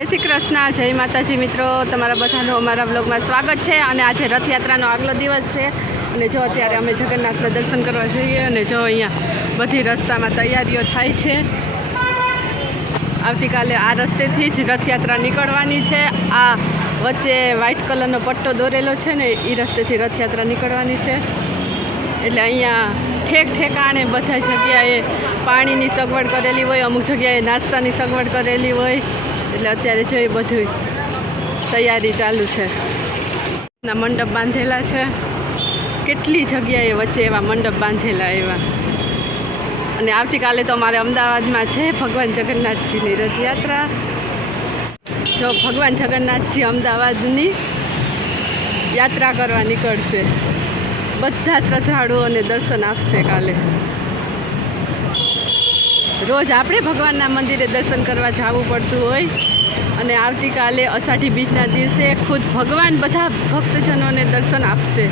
જય શ્રી કૃષ્ણ, જય માતાજી મિત્રો, તમારા બધાનું અમારા બ્લોગમાં સ્વાગત છે। અને આજે રથયાત્રાનો આગલો દિવસ છે અને જો અત્યારે અમે જગન્નાથના દર્શન કરવા જઈએ અને જો અહીંયા બધી રસ્તામાં તૈયારીઓ થાય છે। આવતીકાલે આ રસ્તેથી જ રથયાત્રા નીકળવાની છે। આ વચ્ચે વ્હાઇટ કલરનો પટ્ટો દોરેલો છે ને એ રસ્તેથી રથયાત્રા નીકળવાની છે। એટલે અહીંયા ઠેક ઠેકાણે બધા જગ્યાએ પાણીની સગવડ કરેલી હોય, અમુક જગ્યાએ નાસ્તાની સગવડ કરેલી હોય। એટલે અત્યારે જો એ બધું તૈયારી ચાલુ છે। ના મંડપ બાંધેલા છે, કેટલી જગ્યાએ વચ્ચે એવા મંડપ બાંધેલા એવા। અને આવતીકાલે તો અમારે અમદાવાદમાં છે ભગવાન જગન્નાથજીની રથયાત્રા। જો ભગવાન જગન્નાથજી અમદાવાદની યાત્રા કરવા નીકળશે, બધા શ્રદ્ધાળુઓને દર્શન આપશે કાલે। રોજ આપણે ભગવાનના મંદિરે દર્શન કરવા જવું પડતું હોય અને આવતીકાલે અષાઢી બીજના દિવસે ખુદ ભગવાન બધા ભક્તજનોને દર્શન આપશે।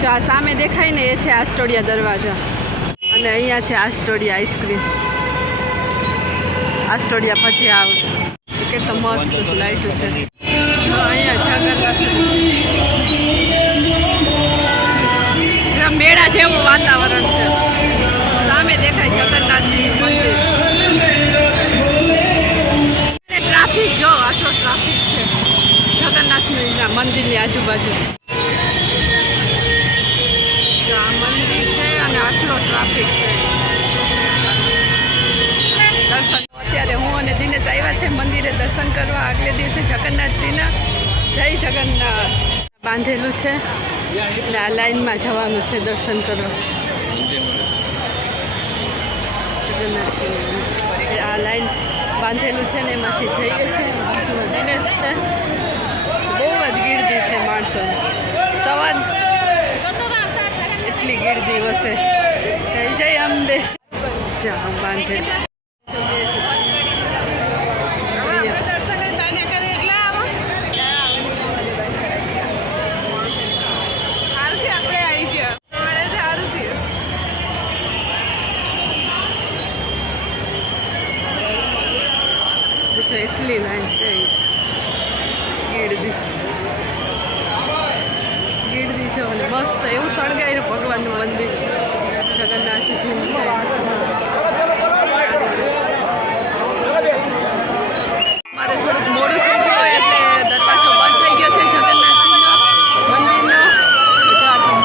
જો આ સામે દેખાય ને એ છે આસ્ટોડિયા દરવાજા અને અહીંયા છે આસ્ટોડિયા આઈસ્ક્રીમ, આસ્ટોડિયા ભજીયા હાઉસ। કેટલો મસ્ત લાઈટ છે। અહીંયા જગન્નાથ મેળા જેવું વાતાવરણ છે। સામે દેખાય જગન્નાથજીનું મંદિર। ટ્રાફિક જો આટલો ટ્રાફિક છે જગન્નાથના મંદિરની આજુબાજુ। આ મંદિર છે અને આટલો ટ્રાફિક છે। દર્શન અત્યારે હું અને દિનેશ આવ્યા છે મંદિરે દર્શન કરવા આગલે દિવસે જગન્નાથજીના। જય જગન્નાથ બાંધેલું છે અને આ લાઈનમાં જવાનું છે દર્શન કરવા જગન્નાથજી। આ લાઈન બાંધેલું છે ને એમાંથી જઈએ છે। બાજુમાં દિનેશ છે, બહુ જ ગીર્દી છે માણસોની। સવાર એટલી ગીર્દી વસે। જય જય અંબે જ્યાં બાંધેલું એટલી લાઈન છે। ગીરદી છે મસ્ત એવું સળગાયું ભગવાનનું મંદિર જગન્નાથજીનું। મારે થોડુંક મોડું થઈ ગયું એટલે દરવાજો બંધ થઈ ગયો છે જગન્નાથજીનો મંદિરનો। મસ્ત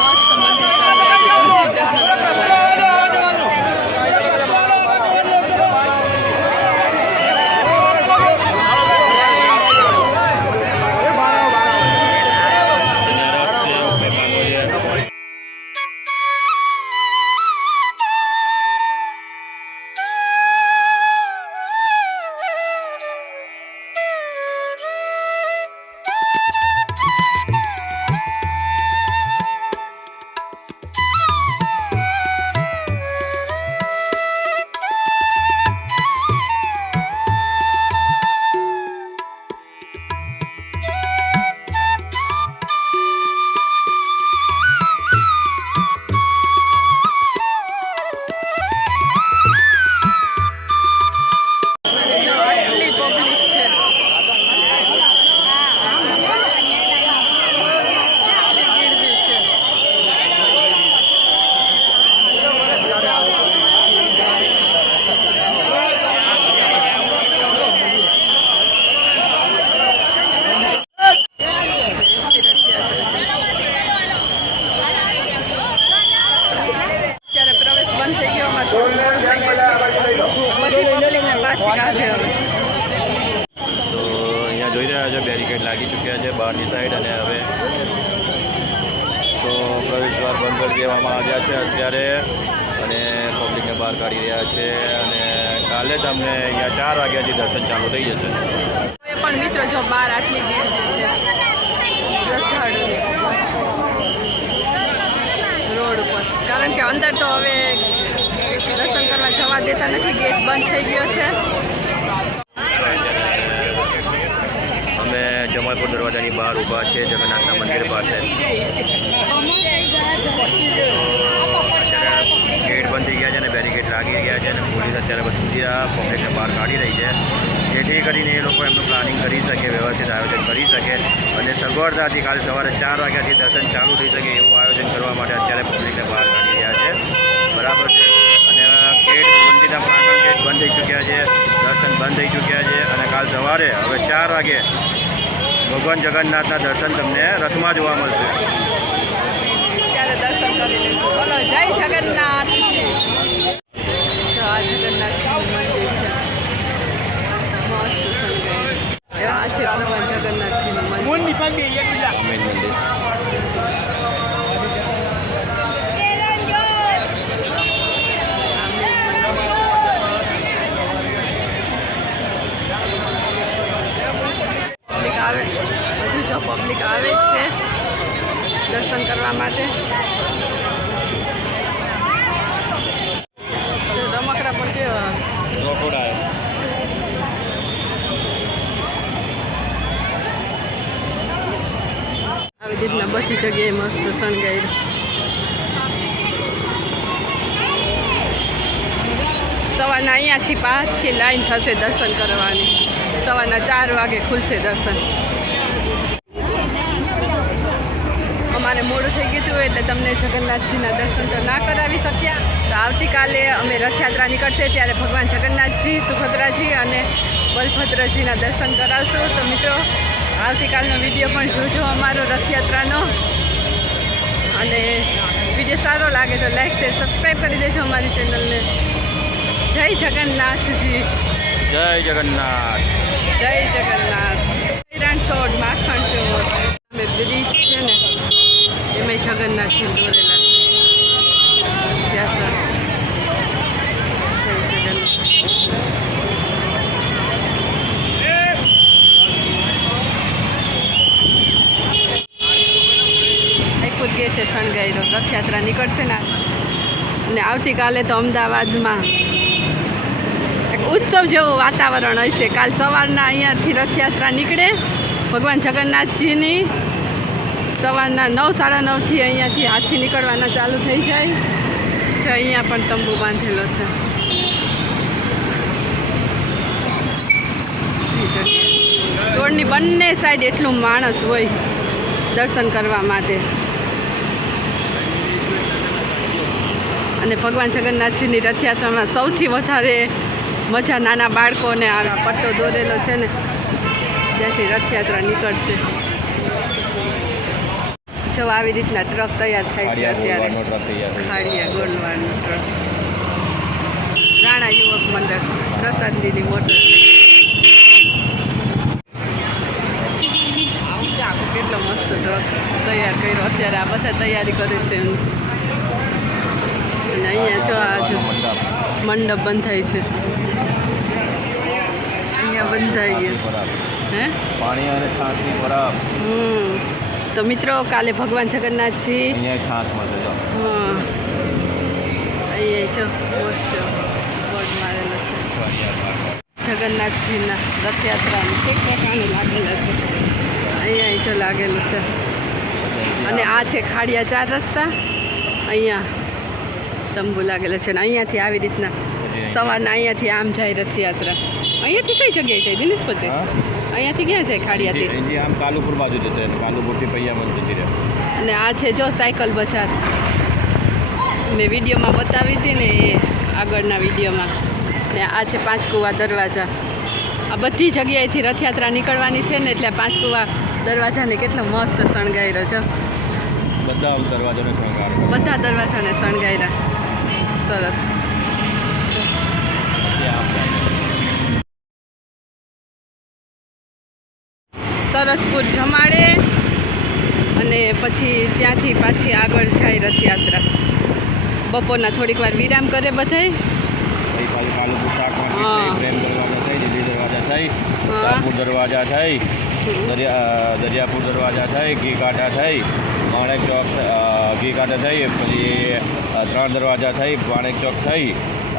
મંદિર જોઈ રહ્યા છો બેરિકેડ લાગી ચૂક્યા છે બહારની સાઈડ અને હવે તો પ્રવેશદ્વાર બંધ કરી દેવામાં આવ્યા છે અત્યારે અને પબ્લિકને બહાર કાઢી રહ્યા છે અને કાલે તમને અહીંયા 4 વાગ્યાથી દર્શન ચાલુ થઈ જશે। પણ મિત્રો જો બહાર આટલી ગીર્દી છે શ્રદ્ધાળુની રોડ ઉપર, કારણ કે અંદર તો હવે દર્શન કરવા જવા દેતા નથી, ગેટ બંધ થઈ ગયો છે। અમે જમાલપુર દરવાજાની બહાર ઊભા છે જગન્નાથના મંદિર પાસે। ગેટ બંધ થઈ ગયા છે અને બેરિકેડ લાગી ગયા છે અને પોલીસ અત્યારે બધી પબ્લિકને બહાર કાઢી રહી છે। જેથી કરીને એ લોકો એમનું પ્લાનિંગ કરી શકે, વ્યવસ્થિત આયોજન કરી શકે અને સગવડતાથી કાલે સવારે 4 વાગ્યાથી દર્શન ચાલુ થઈ શકે એવું આયોજન કરવા માટે અત્યારે પબ્લિકને બહાર કાઢી રહ્યા છે. બરાબર છે. અને ગેટ મંદિરના પ્રાંગણ ગેટ બંધ થઈ ચૂક્યા છે, દર્શન બંધ થઈ ચૂક્યા છે અને કાલ સવારે હવે 4 વાગે ભગવાન જગન્નાથના દર્શન તમને રથમાં જોવા મળશે. ત્યારે દર્શન કરી લઈશું. બોલો જય જગન્નાથ. જો આ જગન્નાથજીનું મંદિર છે, મસ્ત સંગાઈ. આ છે ભગવાન જગન્નાથજીનું મંદિર. મેન મંદિર પબ્લિક આવે, હજુ જો પબ્લિક આવે જ છે દર્શન કરવા માટે. રમકડા પણ કેવા રોકોડા આવી રીતના બધી જગ્યાએ મસ્ત શણગાર્યું. સવારના અહીંયાથી પાછી લાઈન થશે દર્શન કરવાની. સવારના 4 વાગે ખુલશે દર્શન. અમારે મોડું થઈ ગયું હતું એટલે તમને જગન્નાથજીના દર્શન તો ના કરાવી શક્યા. તો આવતીકાલે અમે રથયાત્રા નીકળશે ત્યારે ભગવાન જગન્નાથજી, સુભદ્રાજી અને બલભદ્રજીના દર્શન કરાવશું. તો મિત્રો આવતીકાલનો વિડીયો પણ જોજો અમારો રથયાત્રાનો. અને વિડીયો સારો લાગે તો લાઈક શેર સબસ્ક્રાઈબ કરી દેજો અમારી ચેનલને. જય જગન્નાથજી. જય જગન્નાથ. જય જગન્નાથ. રણ છોડ માખણ ચોર. અમે બ્રિજ છે ને એમાં જગન્નાથજી દોરેલા યાત્રા. જય જગન્નાથ. આખું ગેટે શણગાર્યો. રથયાત્રા નીકળશે ને અને આવતીકાલે તો અમદાવાદમાં એક ઉત્સવ જેવું વાતાવરણ હશે. કાલ સવારના અહીંયાથી રથયાત્રા નીકળે ભગવાન જગન્નાથજીની. સવારના 9, 9:30 અહીંયાથી હાથથી નીકળવાના ચાલુ થઈ જાય. જો અહીંયા પણ તંબુ બાંધેલો છે. રોડની બંને સાઈડ એટલું માણસ હોય દર્શન કરવા માટે. અને ભગવાન જગન્નાથજીની રથયાત્રામાં સૌથી વધારે મજા નાના બાળકોને આ પટ્ટો દોરેલો છે ને ત્યાંથી રથયાત્રા નીકળશે. જો આવી રીતના ટ્રક તૈયાર થાય છે અત્યારે. ખાડિયા ગોલવાડનો ટ્રક. રાણા યુવક મંડળ પ્રસાદીની મોટર. કેટલો મસ્ત ટ્રક તૈયાર કર્યો. અત્યારે આ બધા તૈયારી કરે છે. અને અહીંયા જો આ જો મંડપ બંધાય છે. અહીંયા બંધાઈ ગયા હે પાણી અને છાસની બરાબર. તો મિત્રો કાલે ભગવાન જગન્નાથજી અહીંયા છાસ મળશે. હા અહીંયા જો મસ્ત બોર્ડ મારેલો છે. જગન્નાથજીના રથયાત્રાનું ઠીક ઠેકાણે લાગેલા છે. અહીંયા જો લાગેલું છે. અને આ છે ખાડિયા 4 રસ્તા. અહીંયા તંબુ લાગેલા છે. અને અહીંયાથી આવી રીતના સવારના અહીંયાથી આમ જાય રથયાત્રા. અહીંયાથી કઈ જગ્યાએ જાય દિનેશ પછી? અહીંયાથી ક્યાં જાય ખાડિયાથી? આમ કાલુપુર બાજુ જશે. કાલુપુરથી પૈયા જતી રહે. અને આ છે જો સાયકલ બજાર. મેં વિડીયોમાં બતાવી હતી ને એ આગળના વિડીયોમાં. ને આ છે પાંચકુવા દરવાજા. આ બધી જગ્યાએથી રથયાત્રા નીકળવાની છે ને એટલે પાંચકુવા દરવાજાને કેટલો મસ્ત શણગાર્યો છે. બધા દરવાજાને શણગાર્યા. બધા દરવાજાને શણગાર્યા. સરસ. સરસપુર જમાડે અને પછી ત્યાંથી પાછી આગળ જાય રથયાત્રા. બપોરના થોડીક વાર વિરામ કરે બધાય. દરવાજા થઈ, દરિયાપુર દરવાજા થઈ, ઘી કાંઠા થઈ, માણેક ચોક ઘી કાંઠા થઈ, પછી 3 દરવાજા થઈ, માણેક ચોક થઈ,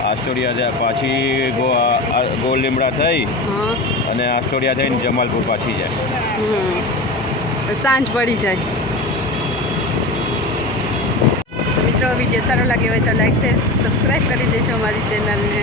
આસ્ટોડિયા પાછી ગોળ લીમડા થઈ અને આસ્ટોડિયા થઈને જમાલપુર પાછી જાય. સાંજ પડી જાય. મિત્રો વિડીયો સારો લાગ્યો હોય તો લાઈક શેર સબસ્ક્રાઈબ કરી દેજો અમારી ચેનલને.